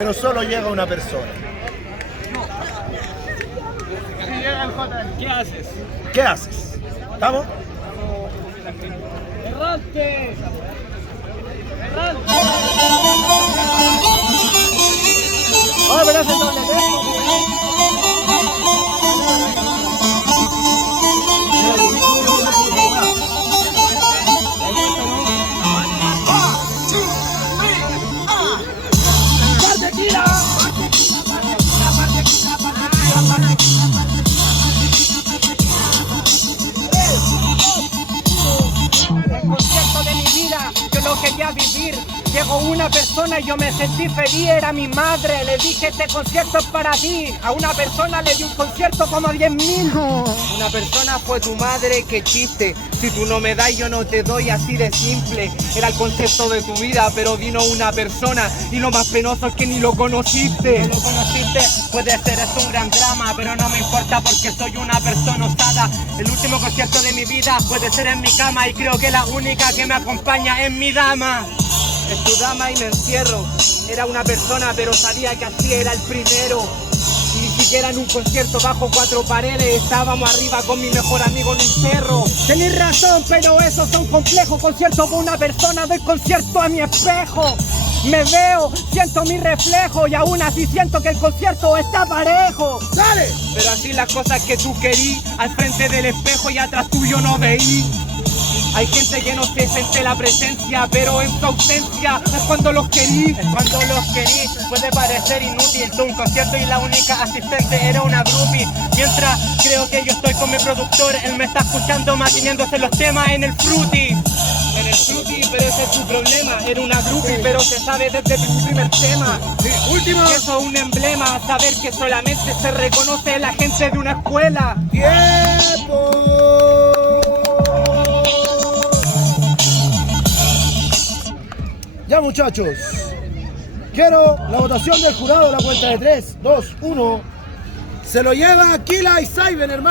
Pero solo llega una persona. Si llega el J, ¿qué haces? ¿Qué haces? ¿Estamos? ¡Errante! ¡Errante! Ah, verás entonces, El concierto de mi vida, yo lo quería vivir. Llegó una persona y yo me sentí feliz, era mi madre. Le dije, este concierto es para ti. A una persona le di un concierto como 10.000. Una persona fue tu madre, qué chiste. Si tú no me das, yo no te doy, así de simple. Era el concepto de tu vida, pero vino una persona. Y lo más penoso es que ni lo conociste. No lo conociste, puede ser, es un gran drama, pero no me importa porque soy una persona osada. El último concierto de mi vida puede ser en mi cama, y creo que la única que me acompaña es mi dama. Es tu dama y me encierro. Era una persona, pero sabía que así era el primero. Y ni siquiera en un concierto bajo 4 paredes. Estábamos arriba con mi mejor amigo en un cerro. Tenés razón, pero esos son complejos. Concierto con una persona, doy concierto a mi espejo. Me veo, siento mi reflejo, y aún así siento que el concierto está parejo. ¡Dale! Pero así las cosas que tú querí, al frente del espejo y atrás tuyo no veí. Hay gente que no se siente la presencia, pero en tu ausencia es cuando los querí. Es cuando los querí, puede parecer inútil. Tú un concierto y la única asistente era una groupie. Mientras creo que yo estoy con mi productor, él me está escuchando manteniéndose los temas en el Fruity. En el Fruity, pero ese es tu problema. Era una groupie, pero se sabe desde el primer tema. Último. Y eso es un emblema, saber que solamente se reconoce la gente de una escuela. ¡Tiempo! Ya, muchachos, quiero la votación del jurado a la cuenta de 3, 2, 1. Se lo lleva Aquila y Saiben, hermano.